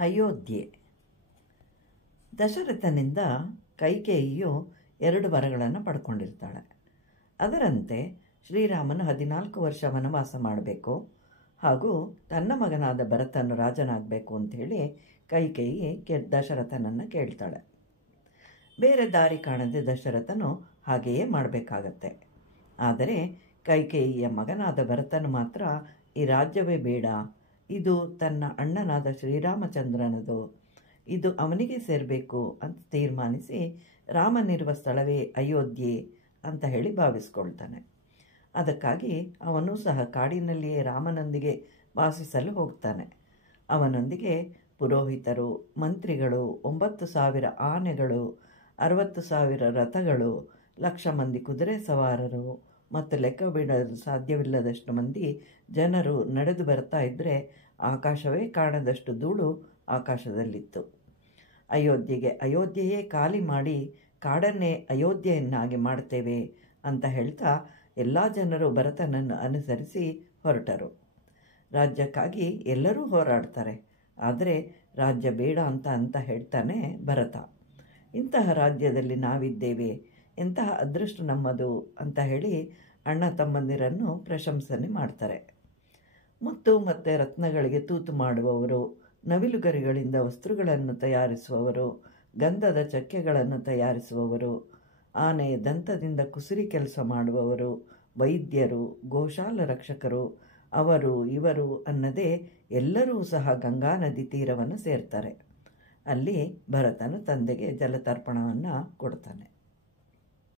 ಅಯೋಧ್ಯೆ. ದಶರಥನಿಂದ ಕೈಕೇಯಿಯು 2 ವರಗಳನ್ನು ಪಡ್ಕೊಂಡಿರ್ತಾಳೆ. ಅದರಂತೆ ಶ್ರೀರಾಮನು 14 ವರ್ಷ ವನವಾಸ ಮಾಡಬೇಕು ಹಾಗೂ ತನ್ನ ಮಗನಾದ ಭರತನು ರಾಜನಾಗಬೇಕು ಅಂಥೇಳಿ ಕೈಕೇಯಿ ದಶರಥನನ್ನು ಕೇಳ್ತಾಳೆ. ಬೇರೆ ದಾರಿ ಕಾಣದೆ ದಶರಥನು ಹಾಗೆಯೇ ಮಾಡಬೇಕಾಗತ್ತೆ. ಆದರೆ ಕೈಕೇಯಿಯ ಮಗನಾದ ಭರತನು ಮಾತ್ರ ಈ ರಾಜ್ಯವೇ ಬೇಡ, ಇದು ತನ್ನ ಅಣ್ಣನಾದ ಶ್ರೀರಾಮಚಂದ್ರನದು, ಇದು ಅವನಿಗೆ ಸೇರಬೇಕು ಅಂತ ತೀರ್ಮಾನಿಸಿ ರಾಮನಿರುವ ಸ್ಥಳವೇ ಅಯೋಧ್ಯೆ ಅಂತ ಹೇಳಿ ಭಾವಿಸ್ಕೊಳ್ತಾನೆ. ಅದಕ್ಕಾಗಿ ಅವನು ಸಹ ಕಾಡಿನಲ್ಲಿಯೇ ರಾಮನೊಂದಿಗೆ ವಾಸಿಸಲು ಹೋಗ್ತಾನೆ. ಅವನೊಂದಿಗೆ ಪುರೋಹಿತರು, ಮಂತ್ರಿಗಳು, 9,000 ಆನೆಗಳು, 60,000 ರಥಗಳು, 1,00,000 ಮಂದಿ ಕುದುರೆ ಸವಾರರು ಮತ್ತು ಲೆಕ್ಕ ಬಿಡಲು ಸಾಧ್ಯವಿಲ್ಲದಷ್ಟು ಮಂದಿ ಜನರು ನಡೆದು ಬರ್ತಾ ಇದ್ದರೆ ಆಕಾಶವೇ ಕಾಣದಷ್ಟು ಧೂಳು ಆಕಾಶದಲ್ಲಿತ್ತು. ಅಯೋಧ್ಯೆಯೇ ಖಾಲಿ ಮಾಡಿ ಕಾಡನ್ನೇ ಅಯೋಧ್ಯೆಯನ್ನಾಗಿ ಮಾಡ್ತೇವೆ ಅಂತ ಹೇಳ್ತಾ ಎಲ್ಲ ಜನರು ಭರತನನ್ನು ಅನುಸರಿಸಿ ಹೊರಟರು. ರಾಜ್ಯಕ್ಕಾಗಿ ಎಲ್ಲರೂ ಹೋರಾಡ್ತಾರೆ, ಆದರೆ ರಾಜ್ಯ ಬೇಡ ಅಂತ ಹೇಳ್ತಾನೆ ಭರತ. ಇಂತಹ ರಾಜ್ಯದಲ್ಲಿ ನಾವಿದ್ದೇವೆ, ಎಂತಹ ಅದೃಷ್ಟ ನಮ್ಮದು ಅಂತ ಹೇಳಿ ಅಣ್ಣ ತಮ್ಮಂದಿರನ್ನು ಪ್ರಶಂಸನೆ ಮಾಡ್ತಾರೆ. ಮುತ್ತು ಮತ್ತು ರತ್ನಗಳಿಗೆ ತೂತು ಮಾಡುವವರು, ನವಿಲುಗರಿಗಳಿಂದ ವಸ್ತ್ರಗಳನ್ನು ತಯಾರಿಸುವವರು, ಗಂಧದ ಚಕ್ಕೆಗಳನ್ನು ತಯಾರಿಸುವವರು, ಆನೆಯ ದಂತದಿಂದ ಕುಸುರಿ ಕೆಲಸ ಮಾಡುವವರು, ವೈದ್ಯರು, ಗೋಶಾಲ ರಕ್ಷಕರು, ಅವರು ಇವರು ಅನ್ನದೇ ಎಲ್ಲರೂ ಸಹ ಗಂಗಾ ನದಿ ತೀರವನ್ನು ಸೇರ್ತಾರೆ. ಅಲ್ಲಿ ಭರತನು ತಂದೆಗೆ ಜಲತರ್ಪಣವನ್ನು ಕೊಡ್ತಾನೆ.